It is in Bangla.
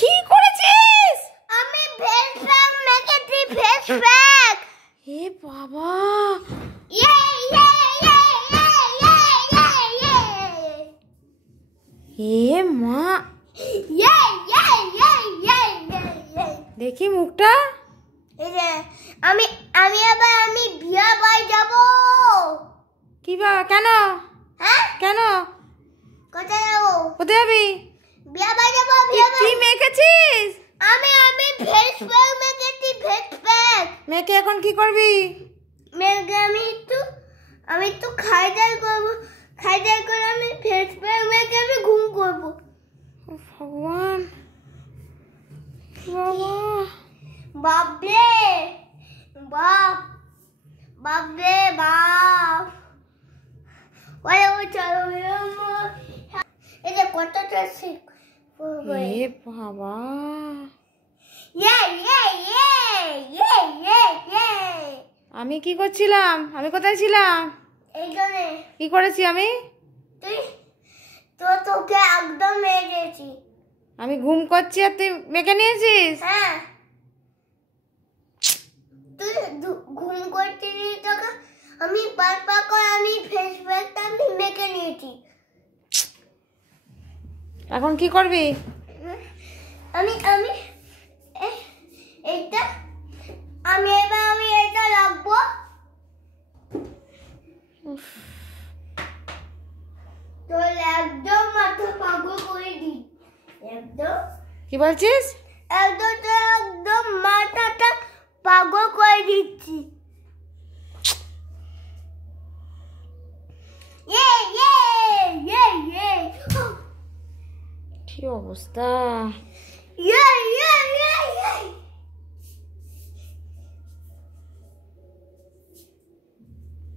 কি করেছিস? আমি ফেস প্যাক মেখেছি, ফেস প্যাক। এ বাবা, ইয়ে ইয়ে ইয়ে ইয়ে ইয়ে এ মা, ইয়ে ইয়ে ইয়ে ইয়ে ইয়ে। দেখি মুখটা। এই যে আমি আবার বিয়া বাড়ি যাব। কি বাবা, কেন? হ্যাঁ, কেন? কোথায় যাব? কোথায় যাবি? বিয়া বাড়ি যাব। বিয়া কি বাড়ি। মেখেছিস? আমি ফেস প্যাক মেখেছি, ফেস প্যাক। মেখে এখন কি করবি? মেঘে আমি একটু খাইদার করবো, খাইদার করে আমি ফেস প্যাক মেখে আমি ঘুম করবো। ও ভগবান, বাবা, বাপরে বাপ, বাপরে বাপ। ওরে ও চলো, এই যে কতটা শিখ। এ বাবা, ইয়ে ইয়ে ইয়ে ইয়ে ইয়ে ইয়ে। আমি কি করছিলাম? আমি কোথায় ছিলাম? এইখানে কি করেছি আমি? তুই তোকে একদম মেরেছি। আমি ঘুম করছি আর তুই মেখে নিয়েছিস? হ্যাঁ, তুই ঘুম করছিলি তোকে আমি পার করে আমি ফেস প্যাকটা আমি মেখে নিয়েছি। এখন কি করবি? আমি এইটা এবার এটা লাগবো। তোর একদম মাথা পাগল করে দি। একদম কি বলছিস? একদম মাথাটা পাগল করে দিচ্ছি। ইয়ে ইয়ে ইয়ে ইয়ে। কি অবস্থা!